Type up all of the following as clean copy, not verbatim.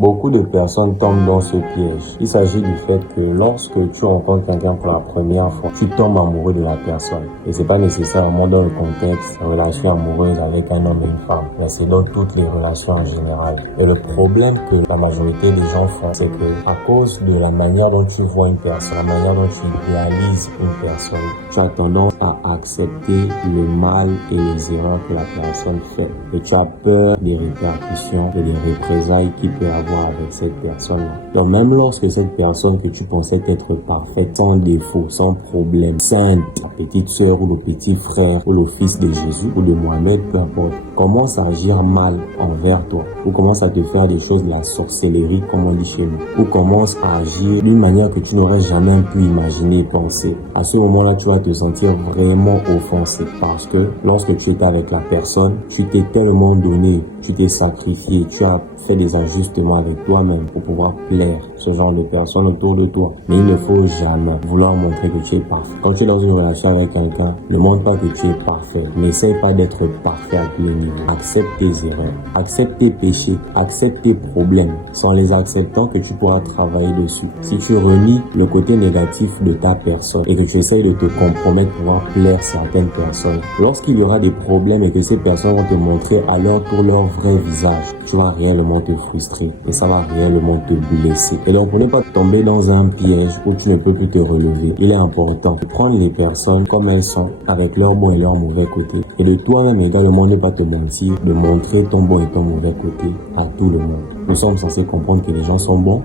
Beaucoup de personnes tombent dans ce piège. Il s'agit du fait que lorsque tu rencontres quelqu'un pour la première fois, tu tombes amoureux de la personne. Et c'est pas nécessairement dans le contexte de relation amoureuse avec un homme et une femme, mais c'est dans toutes les relations en général. Et le problème que la majorité des gens font, c'est que à cause de la manière dont tu vois une personne, la manière dont tu idéalises une personne, tu as tendance à accepter le mal et les erreurs que la personne fait. Et tu as peur des répercussions et des représailles qu'il peut avoir avec cette personne-là. Donc même lorsque cette personne que tu pensais être parfaite, sans défaut, sans problème, sainte, la petite sœur ou le petit frère ou le fils de Jésus ou de Mohamed, peu importe, commence à agir mal envers toi, ou commence à te faire des choses de la sorcellerie comme on dit chez nous, ou commence à agir d'une manière que tu n'aurais jamais pu imaginer, penser. À ce moment-là, tu vas te sentir vraiment offensé parce que lorsque tu étais avec la personne, tu t'es tellement donné, tu t'es sacrifié, tu as fait des ajustements avec toi-même pour pouvoir plaire ce genre de personnes autour de toi. Mais il ne faut jamais vouloir montrer que tu es parfait. Quand tu es dans une relation avec quelqu'un, ne montre pas que tu es parfait. N'essaye pas d'être parfait à tous les niveaux. Accepte tes erreurs, accepte tes péchés, accepte tes problèmes. Sans les acceptant que tu pourras travailler dessus. Si tu renies le côté négatif de ta personne et que tu essayes de te compromettre pour pouvoir plaire certaines personnes, lorsqu'il y aura des problèmes et que ces personnes vont te montrer à leur tour leur vrai visage, tu vas réellement te frustrer et ça va réellement te blesser. Et donc, pour ne pas tomber dans un piège où tu ne peux plus te relever, il est important de prendre les personnes comme elles sont, avec leurs bons et leurs mauvais côtés. Et de toi-même également ne pas te mentir, de montrer ton bon et ton mauvais côté à tout le monde. Nous sommes censés comprendre que les gens sont bons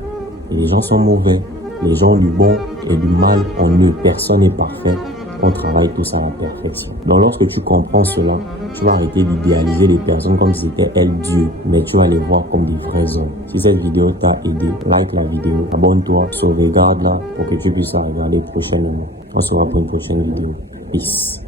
et les gens sont mauvais. Les gens du bon et du mal en eux. Personne n'est parfait. On travaille tous à la perfection. Donc lorsque tu comprends cela, tu vas arrêter d'idéaliser les personnes comme si c'était elles Dieu, mais tu vas les voir comme des vrais hommes. Si cette vidéo t'a aidé, like la vidéo, abonne-toi, sauvegarde-la pour que tu puisses la regarder prochainement. On se revoit pour une prochaine vidéo. Peace.